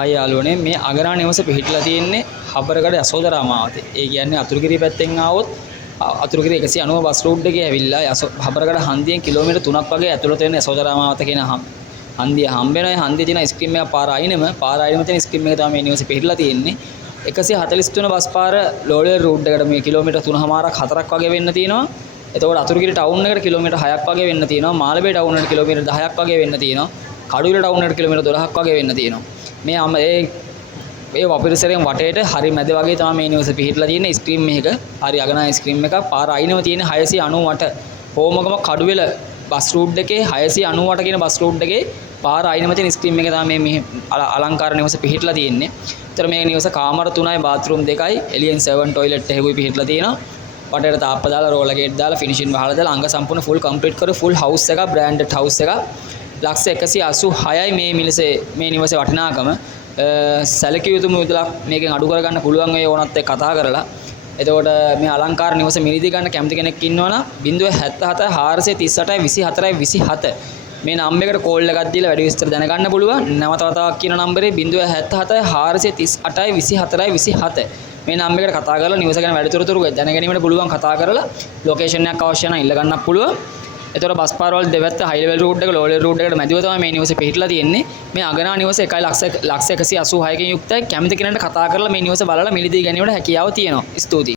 ආය යාළුවනේ මේ අගරා නිවස පිහිටලා තියෙන්නේ හබරගඩ යසෝදරා මාවතේ. ඒ කියන්නේ අතුරුගිරිය පැත්තෙන් ආවොත් අතුරුගිරිය 190 බස් රූට් එකේ ඇවිල්ලා හබරගඩ හන්දියෙන් කිලෝමීටර් 3ක් වගේ ඇතුළත වෙන යසෝදරා මාවත කියන හන්දිය හම්බ වෙනවා. ඒ හන්දියේ තියෙන ස්ක්‍රීම් එක පාර අයිනෙම තියෙන ස්ක්‍රීම් එක තමයි මේ නිවසේ පිහිටලා තියෙන්නේ. 143 බස් පාර ලෝලියර් රූට් එකට මේ කිලෝමීටර් 3මාරක් 4ක් වගේ වෙන්න තියෙනවා. එතකොට අතුරුගිරිය ටවුන් එකට කිලෝමීටර් 6ක් වගේ වෙන්න තියෙනවා. මාළඹේ ටවුන් එකට කිලෝමීටර් 10ක් වගේ වෙන්න තියෙනවා. කඩුවිල ටවුන් එකට කිලෝමීටර් 12ක් වගේ වෙන්න තියෙනවා. මේ වපිරිසරයෙන් වටේට හරි මැද වගේ තමයි මේ නිවස පිහිටලා තියෙන්නේ. ස්ක්‍රීම් එක හරි අගනා ස්ක්‍රීම් එකක්. පාර අයිනම තියෙන 698 හෝමගම කඩුවෙල බස් රූට් එකේ 698 කියන බස් රූට් එකේ පාර අයිනම තියෙන ස්ක්‍රීම් එක තමයි මේ අලංකාර නිවස පිහිටලා තියෙන්නේ. ඒතර මේ නිවස කාමර 3යි බාත්රූම් 2යි එලියෙන් 7 টয়ලට් එකකුයි පිහිටලා තියෙනවා. වටේට තාප්ප දාලා රෝලර් ගේට් දාලා ෆිනිෂින් වහලා දාලා අංග සම්පූර්ණ ෆුල් කම්ප්ලීට් කර ෆුල් හවුස් එකක් බ්‍රෑන්ඩඩ් හවුස් එකක්. ලක්ෂ 186යි මේ නිවසේ වටිනාකම. සැලකිය යුතු මුදලක් මේකෙන් අඩු කරගන්න පුළුවන් වෙයි ඕනත් එක්ක කතා කරලා. එතකොට මේ අලංකාර නිවස මිලදී ගන්න කැමති කෙනෙක් ඉන්නවනම් 077 438 24 27 මේ නම්බරයකට කෝල් එකක් දීලා වැඩි විස්තර දැනගන්න පුළුවන්. නැවත වතාවක් කියන නම්බරේ 077 438 24 27 මේ නම්බරයකට කතා කරලා නිවස ගැන වැඩිතුරතුරු දැනගැනීමට පුළුවන්. කතා කරලා ලොකේෂන් එකක් අවශ්‍ය නම් ඉල්ල ගන්නත් පුළුවන්. එතකොට බස් පාරවල් දෙපැත්ත හයි ලෙවල් රූට් එක ලෝ ලෙවල් රූට් එකට මැදිව තමයි මේ නිවසේ පිහිටලා තියෙන්නේ. මේ අගනා නිවස 1,186 කින් යුක්තයි. කැමති කෙනෙක්ට කතා කරලා මේ නිවස බලලා මිලදී ගැනීමට හැකියාව තියෙනවා. ස්තුතියි.